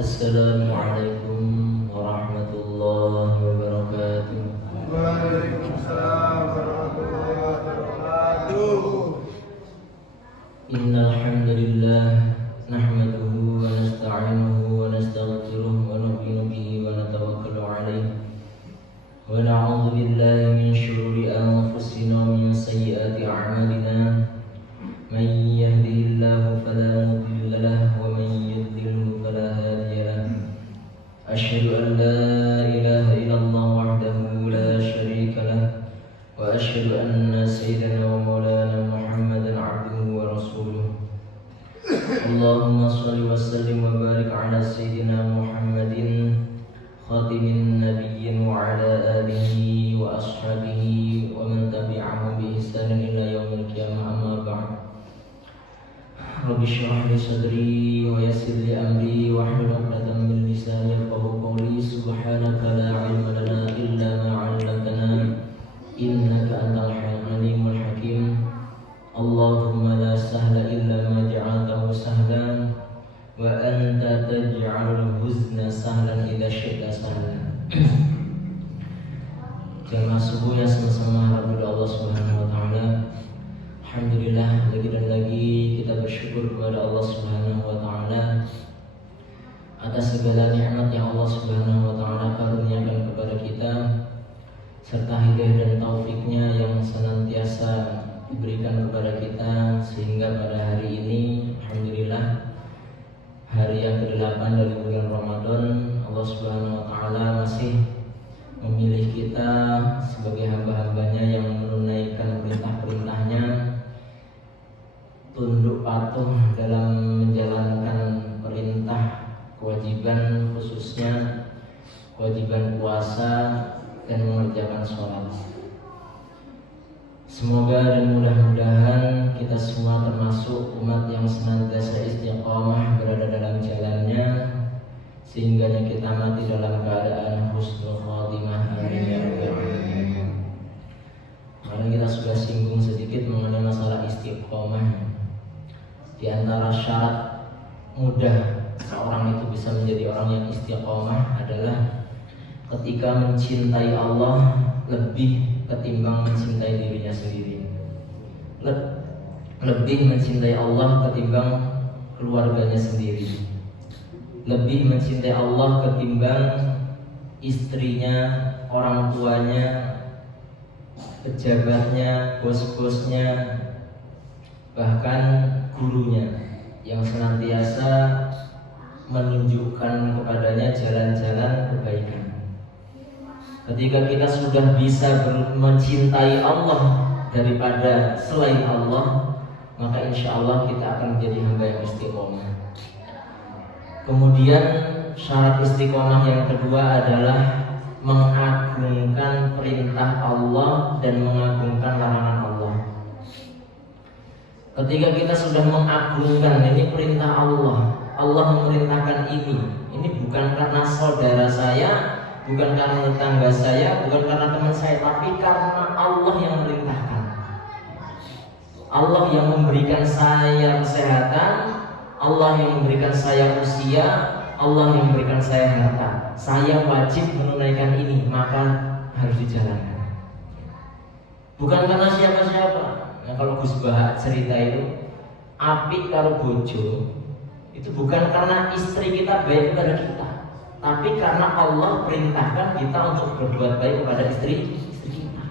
Assalamualaikum warahmatullahi wabarakatuh. Waalaikumsalam warahmatullahi wabarakatuh. Innal hamdalillah nahmaduhu wa nasta'inuhu wa nastaghfiruh wa nu'minu bihi wa natawakkalu 'alaihi wa na'udzu billahi min shururi anfusina wa min sayyiati a'malina. Man yahdihillahu fala mudilla lahu wa man yudlilhu fala hadiya lahu. Asyhadu an la ilaha illallah wahdahu la syarika lahu wa asyhadu anna sayyidana wa maulana Muhammadan 'abduhu wa rasuluh. Allahumma shalli wa sallim wa barik ala sayyidina Muhammadin khatimin nabiyyin wa ala alihi wa ashabihi wa man tabi'ahum bi ihsanin ila yaumil qiyamah, amma ba'd. Rabbi shrah li sadri wa yassir li amri wa hlul 'uqdatam min lisani yafqahu qawli. Subhanaka la 'ilma lana illa ma 'allamtana innaka antal alimul hakim. Allahumma la sahla illa ma ja'altahu sahlan wa anta taj'alul huzna sahlan idza syi'ta sahlan. Jamaah subuh yang sama-sama harap kepada Allah Subhanahu wa taala. Alhamdulillah, lagi dan lagi kita bersyukur kepada Allah Subhanahu wa taala atas segala nikmat yang Allah Subhanahu wa taala karuniakan kepada kita, serta hidayah dan taufiknya yang senantiasa diberikan kepada kita, sehingga pada hari ini alhamdulillah hari yang ke-8 dari bulan Ramadan, Allah Subhanahu wa taala masih memilih kita sebagai hamba-hambanya yang menunaikan perintah-perintahnya, tunduk patuh dalam menjalankan perintah kewajiban, khususnya kewajiban puasa dan mengerjakan sholat. Semoga dan mudah-mudahan kita semua termasuk umat yang senantiasa istiqamah berada dalam jalannya, sehingga kita mati dalam keadaan husnul khotimah. Amin ya rabbal alamin. Karena kita sudah singgung sedikit mengenai masalah istiqamah. Di antara syarat mudah seorang itu bisa menjadi orang yang istiqamah adalah ketika mencintai Allah lebih ketimbang mencintai dirinya sendiri, lebih mencintai Allah ketimbang keluarganya sendiri, lebih mencintai Allah ketimbang istrinya, orang tuanya, pejabatnya, bos-bosnya, bahkan gurunya yang senantiasa menunjukkan kepadanya jalan-jalan kebaikan. Ketika kita sudah bisa mencintai Allah daripada selain Allah, maka insya Allah kita akan menjadi hamba yang istiqomah. Kemudian syarat istiqomah yang kedua adalah mengagungkan perintah Allah dan mengagungkan larangan Allah. Ketika kita sudah mengagungkan ini perintah Allah, Allah memerintahkan ini bukan karena saudara saya, bukan karena tetangga saya, bukan karena teman saya, tapi karena Allah yang memerintahkan. Allah yang memberikan saya kesehatan, Allah yang memberikan saya usia, Allah yang memberikan saya harta. Saya wajib menunaikan ini, maka harus dijalankan. Bukan karena siapa-siapa. Nah, kalau Gus Bah cerita itu apik karo bojo, itu bukan karena istri kita baik kepada kita, tapi karena Allah perintahkan kita untuk berbuat baik kepada istri kita.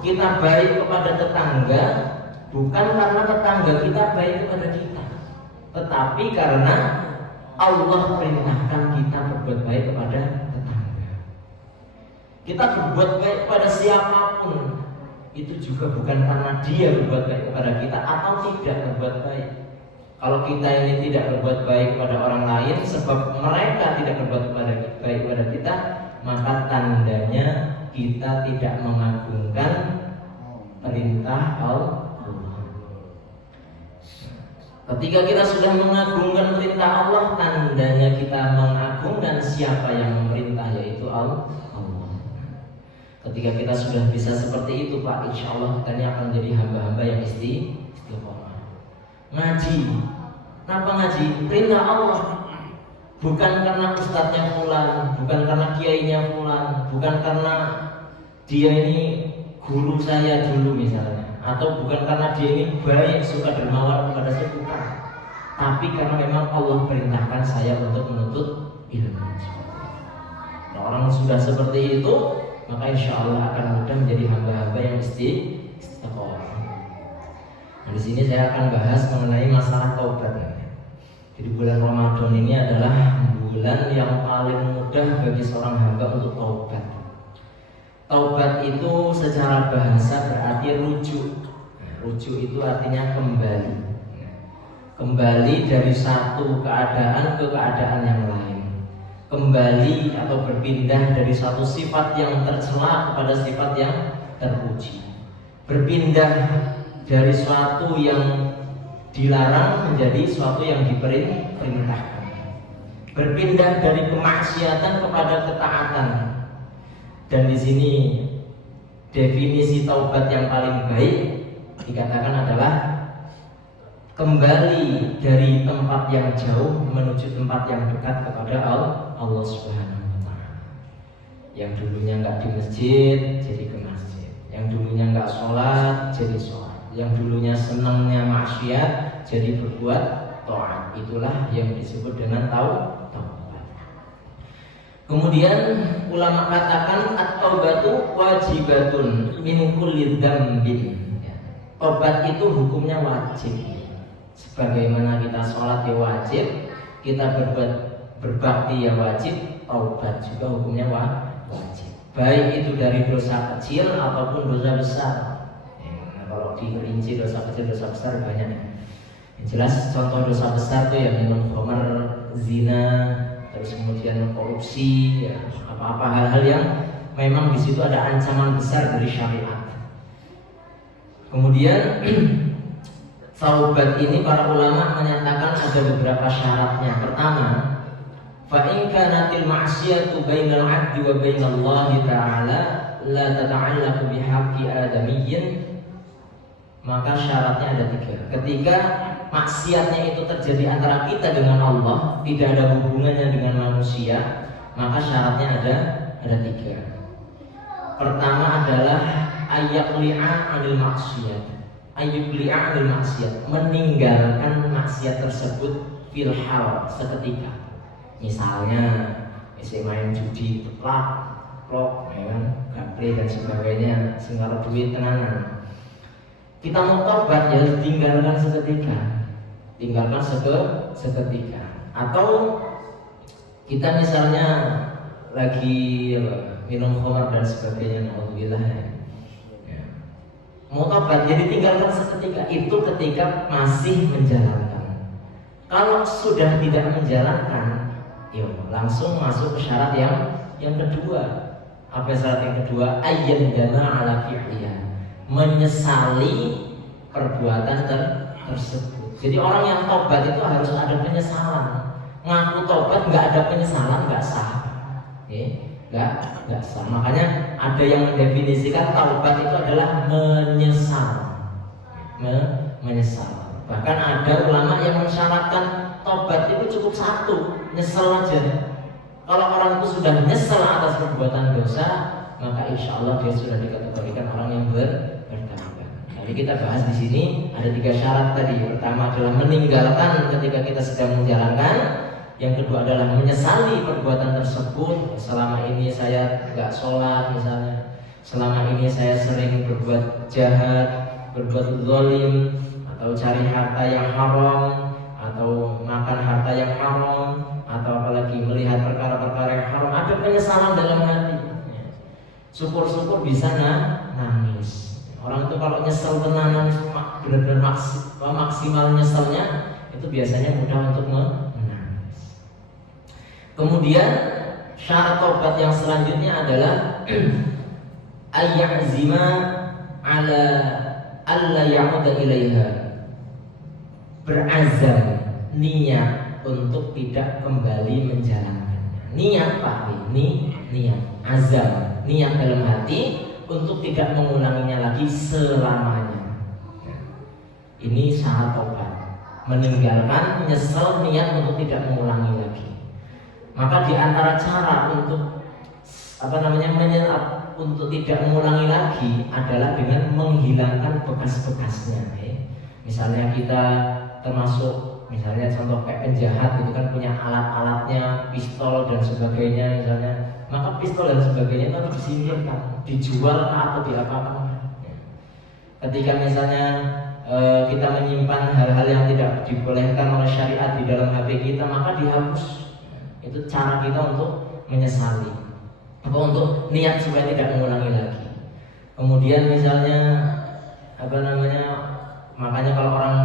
Kita baik kepada tetangga bukan karena tetangga kita baik kepada kita, tetapi karena Allah perintahkan kita berbuat baik kepada tetangga. Kita berbuat baik kepada siapapun itu juga bukan karena dia berbuat baik kepada kita atau tidak berbuat baik. Kalau kita ini tidak berbuat baik kepada orang lain sebab mereka tidak berbuat baik kepada kita, maka tandanya kita tidak mengagungkan perintah Allah. Ketika kita sudah mengagungkan perintah Allah, tandanya kita mengagungkan siapa yang memerintah, yaitu Allah. Ketika kita sudah bisa seperti itu, Pak, insya Allah kita ini akan menjadi hamba-hamba yang istiqomah. Ngaji, kenapa ngaji? Perintah Allah. bukan karena ustadznya fulan, bukan karena kiainya fulan, bukan karena dia ini guru saya dulu misalnya, atau bukan karena dia ini baik suka dermawan kepada saya, bukan, tapi karena memang Allah perintahkan saya untuk menuntut ilmu. Nah, orang sudah seperti itu, maka insya Allah akan mudah menjadi hamba-hamba yang istiqomah. Nah, di sini saya akan bahas mengenai masalah taubat. Jadi bulan Ramadan ini adalah bulan yang paling mudah bagi seorang hamba untuk taubat. Taubat itu secara bahasa berarti rujuk. Rujuk itu artinya kembali. Kembali dari satu keadaan ke keadaan yang lain. Kembali atau berpindah dari satu sifat yang tercela kepada sifat yang terpuji. Berpindah dari suatu yang dilarang menjadi suatu yang diperintahkan. Berpindah dari kemaksiatan kepada ketaatan. Dan di sini definisi taubat yang paling baik dikatakan adalah kembali dari tempat yang jauh menuju tempat yang dekat kepada Allah Subhanahu wa Ta'ala. Yang dulunya nggak di masjid jadi ke masjid, yang dulunya nggak sholat jadi sholat, yang dulunya senangnya maksiat jadi berbuat taat. Itulah yang disebut dengan taubat. Kemudian ulama katakan at-taubatu wajibatun min kulli dzambin. Taubat itu hukumnya wajib. Sebagaimana kita sholat ya wajib, kita berbuat berbakti ya wajib, taubat juga hukumnya wajib. Baik itu dari dosa kecil ataupun dosa besar. Nah, kalau dirinci dosa kecil, dosa besar banyak. Yang jelas contoh dosa besar itu ya minum khamar, zina, terus kemudian korupsi, ya, apa-apa hal-hal yang memang di situ ada ancaman besar dari syariat. Kemudian taubat ini para ulama menyatakan ada beberapa syaratnya. Pertama, fa in kanatil ma'siyatu bainal 'abdi wa bainallahi ta'ala la tata'allaqu bihaqqi adamiyyin, maka syaratnya ada 3. Ketika maksiatnya itu terjadi antara kita dengan Allah, tidak ada hubungannya dengan manusia, maka syaratnya ada 3. Pertama adalah ayyaqli'a 'anil maksiyat. Ayyaqli'a 'anil maksiyat, meninggalkan maksiat tersebut fil hal, seketika. Misalnya main judi, plak, ya kan, gaple dan sebagainya, sehingga duit tenanan. Kita mau tobat ya tinggalkan seketika. Tinggalkan seketika. Atau kita misalnya lagi minum khamar dan sebagainya, alhamdulillah ya. Mau tobat jadi tinggalkan seketika. Itu ketika masih menjalankan. Kalau sudah tidak menjalankan, yuk langsung masuk ke syarat yang kedua. Apa syarat yang kedua? Ayyan dana ala fi'liya, menyesali perbuatan tersebut. Jadi orang yang tobat itu harus ada penyesalan. Ngaku tobat nggak ada penyesalan nggak sah, nggak sah. Makanya ada yang mendefinisikan taubat itu adalah menyesal, menyesal. Bahkan ada ulama yang mensyaratkan tobat itu cukup 1, nyesel aja. Kalau orang itu sudah nyesel atas perbuatan dosa, maka insya Allah dia sudah dikategorikan orang yang bertaubat. Jadi kita bahas di sini ada 3 syarat tadi. Pertama adalah meninggalkan ketika kita sedang menjalankan. Yang kedua adalah menyesali perbuatan tersebut. Selama ini saya nggak sholat misalnya. Selama ini saya sering berbuat jahat, berbuat zalim, atau cari harta yang haram, atau makan harta yang haram, atau apalagi melihat perkara-perkara yang haram. Ada penyesalan dalam hati. Syukur-syukur bisa nangis. Orang itu kalau nyesel tenanan, benar-benar maksimal nyeselnya, itu biasanya mudah untuk menangis. Kemudian syarat taubat yang selanjutnya adalah ayyazima ala alla ya'uda ilaiha, berazam, niat untuk tidak kembali menjalankannya. Niat Pak, niat azam, niat dalam hati untuk tidak mengulanginya lagi selamanya. Ini syarat taubat. Meninggalkan, menyesal, niat untuk tidak mengulangi lagi. Maka di antara cara untuk untuk tidak mengulangi lagi adalah dengan menghilangkan bekas-bekasnya. Misalnya kita termasuk misalnya contoh kayak penjahat itu kan punya alat-alatnya, pistol dan sebagainya misalnya, maka pistol dan sebagainya itu harus disingkirkan, dijual atau diapakan. Ketika misalnya kita menyimpan hal-hal yang tidak dibolehkan oleh syariat di dalam HP kita, maka dihapus. Itu cara kita untuk menyesali atau untuk niat supaya tidak mengulangi lagi. Kemudian misalnya makanya kalau orang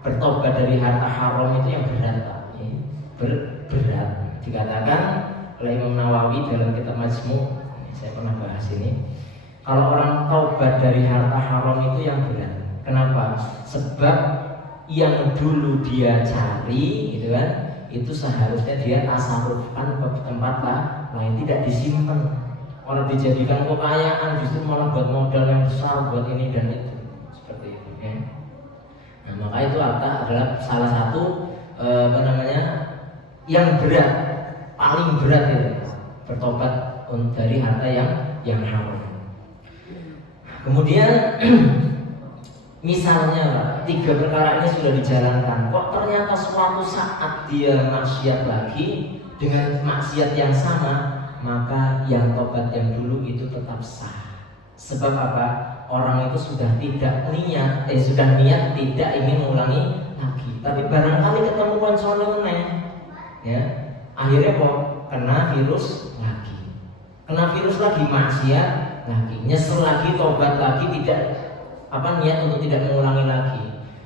bertobat dari harta haram itu yang berat, berat. Dikatakan oleh Imam Nawawi dalam kitab Majmu', saya pernah bahas ini, kalau orang taubat dari harta haram itu yang berat. Kenapa? Sebab yang dulu dia cari gitu kan, itu seharusnya dia tasarrufkan ke tempat lain, tidak disimpan. Orang dijadikan kekayaan justru malah buat modal yang besar buat ini dan itu, seperti itu ya. Nah, maka itu adalah salah satu yang berat, paling berat itu bertobat dari harta yang haram. Kemudian misalnya 3 perkara ini sudah dijalankan, kok ternyata suatu saat dia maksiat lagi dengan maksiat yang sama, maka yang tobat yang dulu itu tetap sah. Sebab apa? Orang itu sudah niat tidak ingin mengulangi lagi. Tapi barangkali ketemu konsolnya meneh, ya akhirnya kok kena virus lagi maksiat lagi, nyesel lagi, tobat lagi, tidak niat untuk tidak mengulangi lagi.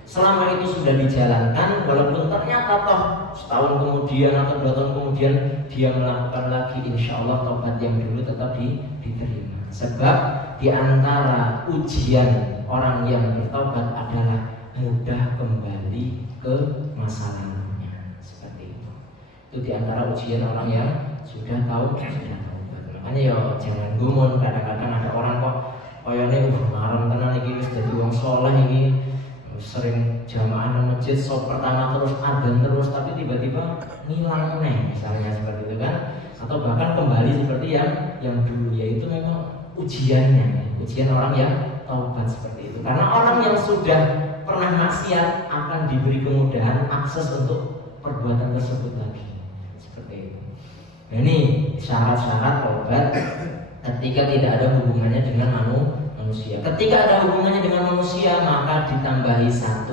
Selama itu sudah dijalankan, walaupun ternyata toh setahun kemudian atau 2 tahun kemudian dia melakukan lagi, insya Allah tobat yang dulu tetap diterima. Sebab di antara ujian orang yang bertobat adalah mudah kembali ke masa lalunya, seperti itu. Itu di antara ujian orang yang sudah tahu. Makanya ya jangan gumun. Kadang-kadang ada orang kok koyone marem tenan iki wis dadi wong saleh iki, sering jamaah nang masjid sop pertama terus adzan terus, tapi tiba-tiba ngilang misalnya seperti itu kan, atau bahkan kembali seperti yang dulu. Yaitu memang ujian orang yang taubat seperti itu. Karena orang yang sudah pernah maksiat akan diberi kemudahan akses untuk perbuatan tersebut lagi, seperti itu. Nah, ini syarat-syarat taubat ketika tidak ada hubungannya dengan manusia. Ketika ada hubungannya dengan manusia, maka ditambahi 1,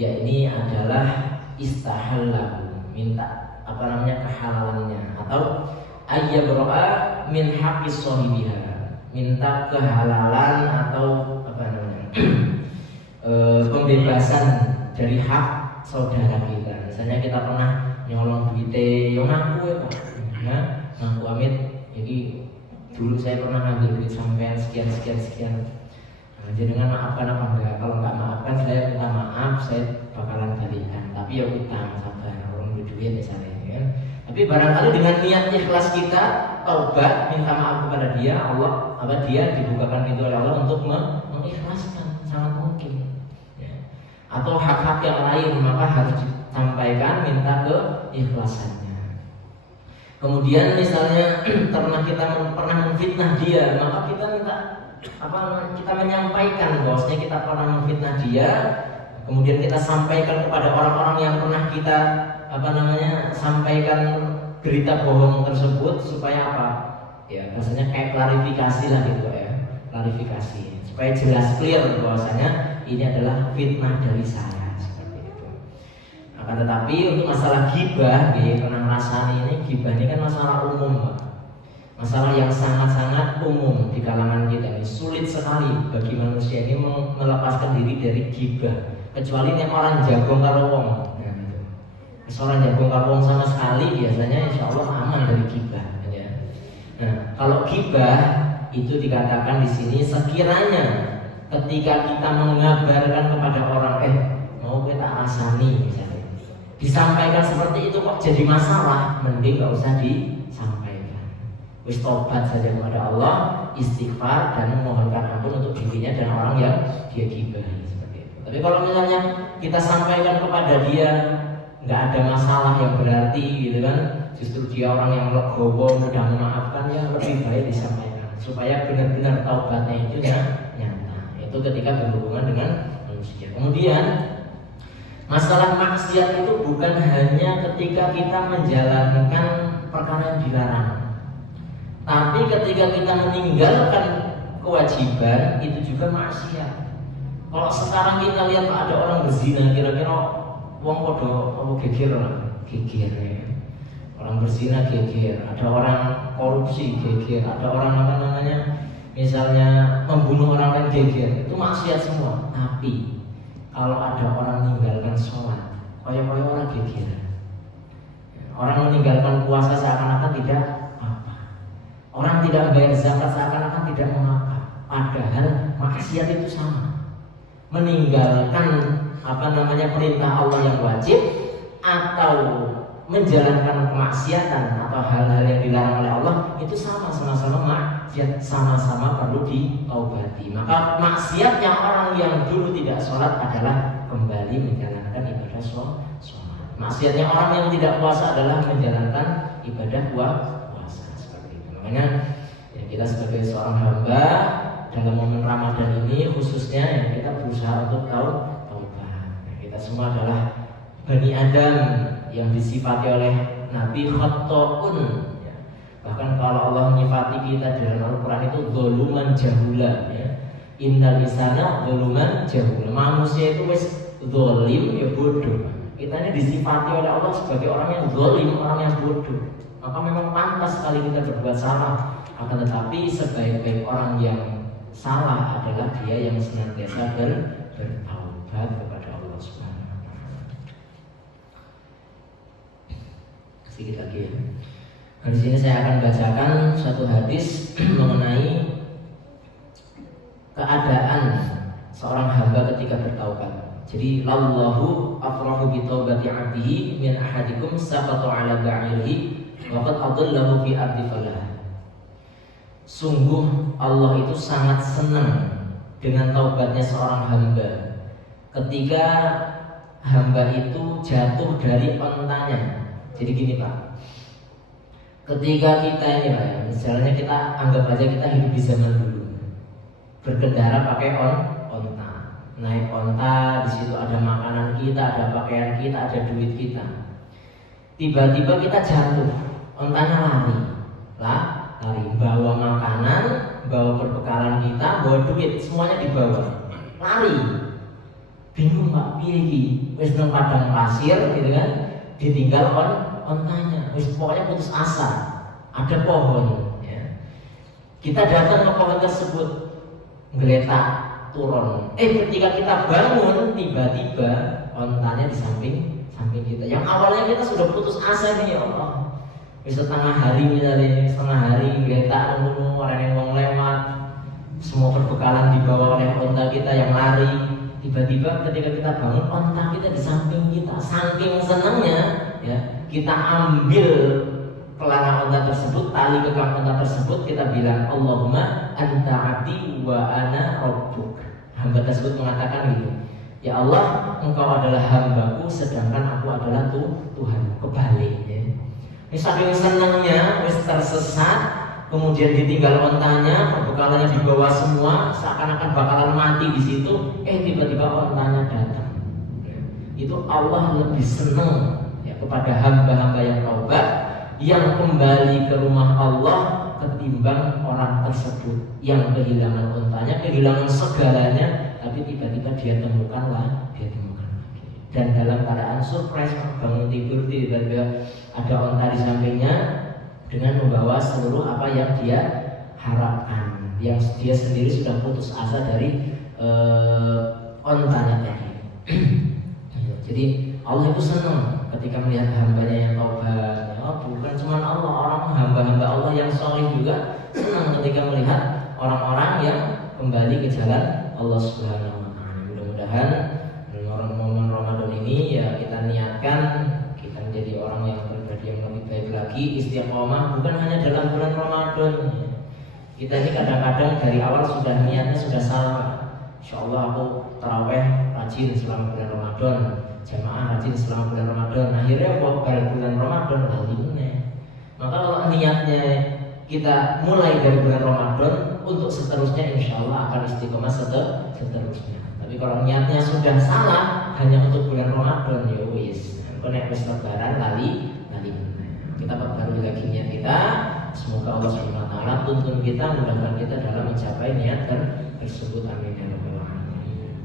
yakni adalah istahallahu, minta kehalalannya, atau ayyabro'a min haqqis sahibiha, minta kehalalan atau pembebasan dari hak saudara kita. Misalnya kita pernah nyolong duitnya, yang ngaku ya, ngaku amit, jadi dulu saya pernah ngambil duit sampean sekian. Nah, jenengan maafkan apa enggak? Kalau enggak maafkan, saya minta maaf, saya bakalan balikan. Tapi ya utang, sabar, orang duit misalnya kan. Tapi barangkali dengan niat ikhlas kita taubat, minta maaf kepada dia, dia dibukakan pintu oleh Allah untuk mengikhlaskan, sangat mungkin. Ya. Atau hak-hak yang lain, maka harus disampaikan, minta keikhlasannya. Kemudian misalnya kita pernah memfitnah dia, maka kita kita menyampaikan bahwasanya kita pernah memfitnah dia, kemudian kita sampaikan kepada orang-orang yang pernah kita sampaikan berita bohong tersebut, supaya apa? Ya, rasanya kayak klarifikasi lah gitu ya, klarifikasi supaya jelas clear bahwasanya ini adalah fitnah dari saya, seperti itu. Akan tetapi untuk masalah ghibah, pernah ngerasani ini, ghibah ini kan masalah umum, Pak. Masalah yang sangat-sangat umum di kalangan kita ini. Sulit sekali bagi manusia ini melepaskan diri dari ghibah, kecuali yang orang jago karo wong. Seorang jago karo wong sama sekali biasanya insya Allah aman dari ghibah ya. Nah, kalau ghibah itu dikatakan di sini sekiranya ketika kita mengabarkan kepada orang, mau kita asani misalnya, disampaikan seperti itu kok jadi masalah, mending gak usah disampaikan. Wis tobat saja kepada Allah, istighfar dan memohonkan ampun untuk dirinya dan orang yang dia ghibah, seperti itu. Tapi kalau misalnya kita sampaikan kepada dia nggak ada masalah yang berarti gitu kan, justru dia orang yang legowo, mudah memaafkan, ya lebih baik disampaikan supaya benar-benar taubatnya itu nyata. Itu ketika berhubungan dengan manusia. Kemudian masalah maksiat itu bukan hanya ketika kita menjalankan perkara yang dilarang, tapi ketika kita meninggalkan kewajiban itu juga maksiat. Kalau sekarang kita lihat ada orang berzina, kira-kira wong podo geger ya. Orang berzina geger, ada orang korupsi geger, ada orang apa namanya, misalnya membunuh orang lain geger, itu maksiat semua. Tapi kalau ada orang meninggalkan sholat, koyo-koyo orang geger. Orang meninggalkan puasa seakan-akan tidak apa. Orang tidak bayar zakat seakan-akan tidak mengapa. Padahal maksiat itu sama. Meninggalkan perintah Allah yang wajib atau menjalankan kemaksiatan atau hal-hal yang dilarang oleh Allah itu sama-sama maksiat, sama-sama perlu ditaubati. Maka maksiatnya orang yang dulu tidak sholat adalah kembali menjalankan ibadah sholat. Maksiatnya orang yang tidak puasa adalah menjalankan ibadah puasa seperti itu. Makanya ya, kita sebagai seorang hamba dalam momen Ramadan ini khususnya ya, kita berusaha untuk taubat. Kita semua adalah Bani Adam yang disifati oleh Nabi khatta'un ya. Bahkan kalau Allah menyifati kita dalam Al-Quran itu zoluman jahula ya. Innal insana zoluman jahula. Manusia itu wis zolim ya bodoh. Kita ini disifati oleh Allah sebagai orang yang zolim, orang yang bodoh. Maka memang pantas sekali kita berbuat salah. Akan tetapi sebaik-baik orang yang salah adalah dia yang senantiasa bertaubat kepada Allah Subhanahu wa taala. Sedikit lagi ya. Di sini saya akan bacakan suatu hadis mengenai keadaan seorang hamba ketika bertaubat. Jadi lallahu afrahu bi taubati 'abdihi min ahadikum saqata 'ala ba'irihi wa qad adallahu fi ardi falah. Sungguh Allah itu sangat senang dengan taubatnya seorang hamba ketika hamba itu jatuh dari ontanya. Jadi gini Pak, ketika kita ini Pak ya, misalnya kita anggap aja kita hidup di zaman dulu, berkendara pakai onta, naik onta, di situ ada makanan kita, ada pakaian kita, ada duit kita. Tiba-tiba kita jatuh, ontanya lari, bawa makanan, bawa perbekalan kita, bawa duit, semuanya dibawa, lari. Bingung Pak, piye wis nang padang pasir gitu kan, ditinggal ontanya, wis pokoknya putus asa. Ada pohon ya. Kita datang ke pohon tersebut, geletak, turun. Ketika kita bangun, tiba-tiba ontanya di samping kita. Yang awalnya kita sudah putus asa nih, ya Allah. Setengah hari misalnya, setengah hari geletak nunggu orang yang mau lewat, semua perbekalan dibawa oleh onta kita yang lari. Tiba-tiba ketika kita bangun, onta kita di samping kita. Saking senangnya ya, kita ambil pelana onta tersebut, tali kekang onta tersebut, kita bilang Allahumma anta abdi wa ana rabbuk. Hamba tersebut mengatakan gitu, ya Allah, engkau adalah hambaku sedangkan aku adalah Tuhan. Kebalik ya. Ini saking senangnya, wis tersesat, kemudian ditinggal ontanya, perbekalannya dibawa semua, seakan-akan bakalan mati di situ. Tiba-tiba ontanya datang. Itu Allah lebih senang ya kepada hamba-hamba yang taubat, yang kembali ke rumah Allah ketimbang orang tersebut yang kehilangan ontanya, kehilangan segalanya, tapi tiba-tiba dia temukan lagi. Dan dalam keadaan surprise, bangun tidur tiba-tiba ada onta di sampingnya dengan membawa seluruh apa yang dia harapkan, yang dia sendiri sudah putus asa dari ontanya tadi. Jadi Allah itu senang ketika melihat hambanya yang taubat. Bukan cuma Allah, orang hamba-hamba Allah yang soleh juga senang ketika melihat orang-orang yang kembali ke jalan Allah Subhanahu wa taala. Mudah-mudahan momen Ramadan ini ya kita niatkan kita menjadi orang yang pribadi yang lebih baik lagi, istiqomah bukan hanya dalam bulan Ramadan. Kita ini kadang-kadang dari awal sudah niatnya sudah salah. Insyaallah aku taraweh rajin selama bulan Ramadan, jamaah rajin selama bulan Ramadan. Akhirnya buat bulan Ramadan lalu Maka kalau niatnya kita mulai dari bulan Ramadan, untuk seterusnya insya Allah akan istiqomah seterusnya. Tapi kalau niatnya sudah salah hanya untuk bulan Ramadan, ya wis, nek wis lebaran kali kita perbarui lagi niat kita. Semoga Allah Subhanahu wa taala tuntun kita, mudahkan kita dalam mencapai niat tersebut. Amin ya rabbal alamin.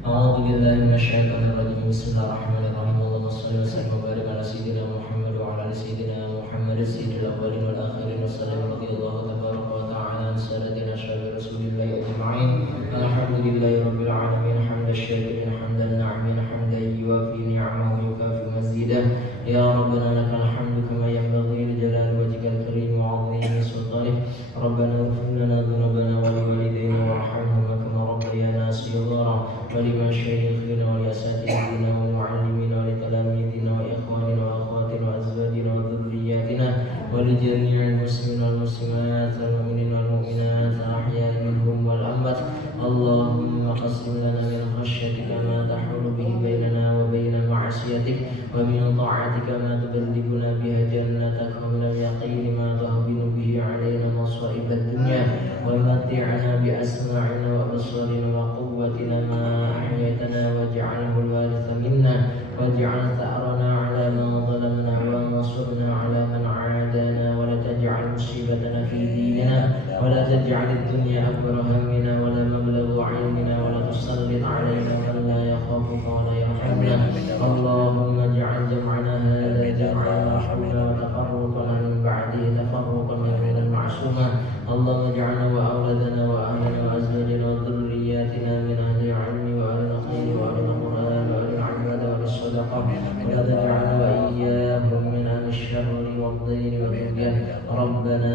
A'udzu billahi minasyaitonir rajim. Bismillahirrahmanirrahim. Allahumma shalli wa sallim wa barik ala sayyidina Muhammad wa ala ali sayyidina Muhammad sayyidil awwalin wal akhirin. Wassalamu radhiyallahu tabaraka wa ta'ala an sadatina syabi rasulillahi ajma'in. Alhamdulillahi rabbil alamin. Hamdan syakirin hamdan na'imin hamdan yuwafi ni'amahu yukafi mazidah. Ya Rabbana lakal hamdu kama yanbaghi li jalali wajhikal karim wa 'azimi sultanik. Rabbana ighfir lana dhunubana wa liwalidayna warhamhuma kama rabbayana shighara. Wa liman shaykhina wa li asatidina wa mu'allimina wa li talamidina wa ikhwanina wa akhwatina wa azwajina wa dhurriyyatina wa li jami'il muslimina wal muslimat wal mu'minina wal mu'minat al-ahya'i minhum wal amwat. Allahumma qassim lana min khashyatika ma tahulu bihi bainana wa baina ma'asiyatik wa min ta'atika ma tuballighuna biha jannatak wa min al-yaqini ma tuhawwinu bihi 'alaina masa'ib ad-dunya wa matti'na bi asma'ina wa absarina wa quwwatina ma ahyaytana waj'alhu al-waritha minna waj'al tha'rana 'ala man zalamana wa ansurna 'ala man 'adana wa la taj'al musibatana fi dinina wa la taj'al ad-dunya akbar hammina wa la mablagha 'ilmina wa la tusallit 'alaina man la yakhafuka wa la yarhamna. Allahumma ij'al jam'ana hadha jam'an marhuma wa tafarruqana min ba'dihi tafarruqan marhuman ma'suma. Allahumma ij'alna wa awladana wa ahlana wa azwajana wa dhurriyyatina min ahli 'ilmi wa ahli al-khair wa ahli al-Qur'an wa ahli al-'ibada wa as-sadaqah wa la taj'alna wa iyyahum min ahli asy-syarri wad-dayni wa tughyan. Rabbana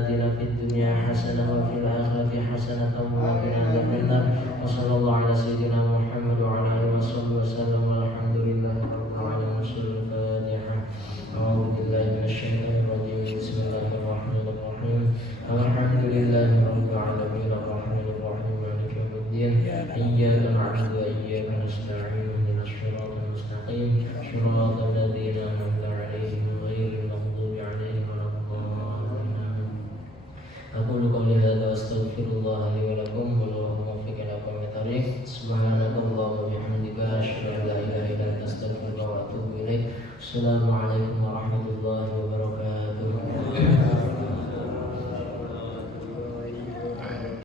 atina fid dunya hasanah wa fil akhirati hasanah wa qina adzaban nar. Wa sallallahu ala sayyidina Muhammad wa ala alihi wa sahbihi wa sallam. Alhamdulillahi rabbil alamin. Al-Fatihah. A'udzu billahi minasyaitonir rajim. Bismillahirrahmanirrahim. Alhamdulillahi rabbil alamin. Ar-rahmanir rahim. Maliki yaumiddin. Iyyaka na'budu wa iyyaka nasta'in. Ihdinas siratal mustaqim. Shiratal ladzina an'amta 'alaihim ghairil maghdubi 'alaihim waladdallin. Aqulu qawli hadza wa astaghfirullah li wa lakum wallahu muwaffiq ila aqwamit thariq. Subhanakallahumma wa bihamdika asyhadu an la ilaha illa anta astaghfiruka wa atubu ilaik. Assalamualaikum warahmatullahi wabarakatuh.